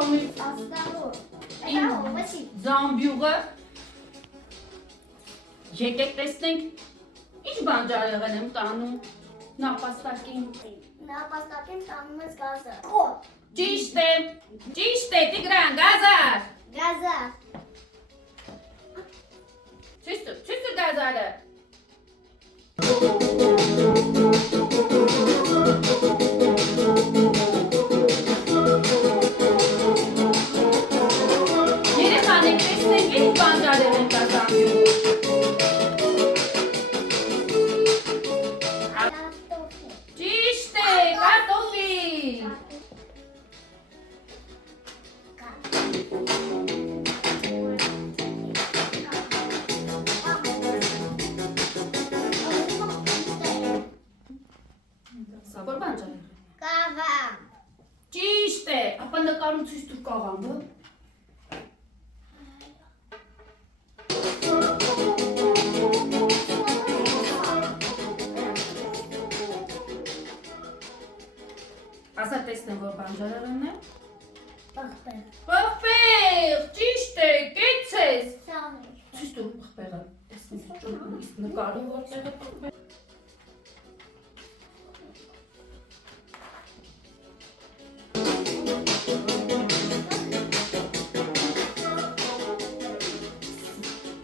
Քամի Զամբյուղը։ Եկեք տեսնենք ինչ բանջար եղել եմ տանում նապաստակին։ Նապաստակին տանում ես գազը։ Ճիշտ է, Տիգրան, գազար։ Գազը։ Ցույց գազարը։ Երեխաներ տեսնենք ինչ բանջարներ են տասանյու։ Ճիշտ է, կարտոֆիլ։ Սա որ բանջար է։ Կաղամ։ Ճիշտ է, ապա նկարում ցույց տուր կաղամը։ Ասա տեսնեմ, որ բանջարեղենն է։ Պղպեղ։ Պղպեղ, ճիշտ է, կեցես։ Սաղեր։ Ցույց տուր պղպեղը։ Տեսնեմ, նկարում որտեղ է պղպեղ։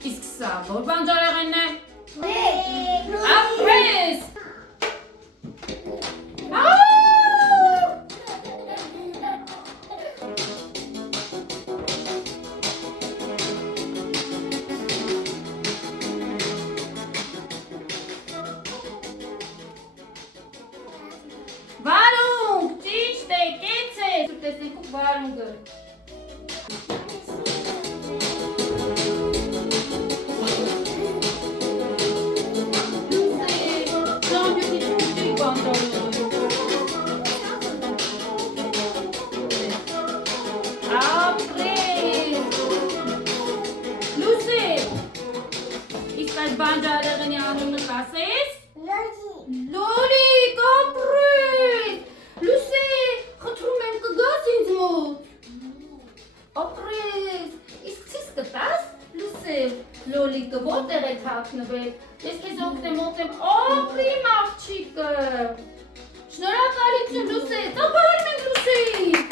Իսկ սա որ բանջարեղենն է։ Ապրես։ Վարունգ, ճիշտ է, կեցես։ Տեսնենք ու վարունգը։ Բանջարեղենի անունը կասես։ Լոլիկ, ապրես։ Լուսե, խնդրում եմ կգաս ինձ մոտ։ Ապրես, իսկ ցույց կտաս, Լուսե, լոլիկը որտեղ է թաքնվել։ Ես քեզ օգնեմ, ապրիմ աղջիկը։ Շնորհակալություն, Լուսե, ծափարում ենք Լուսեին։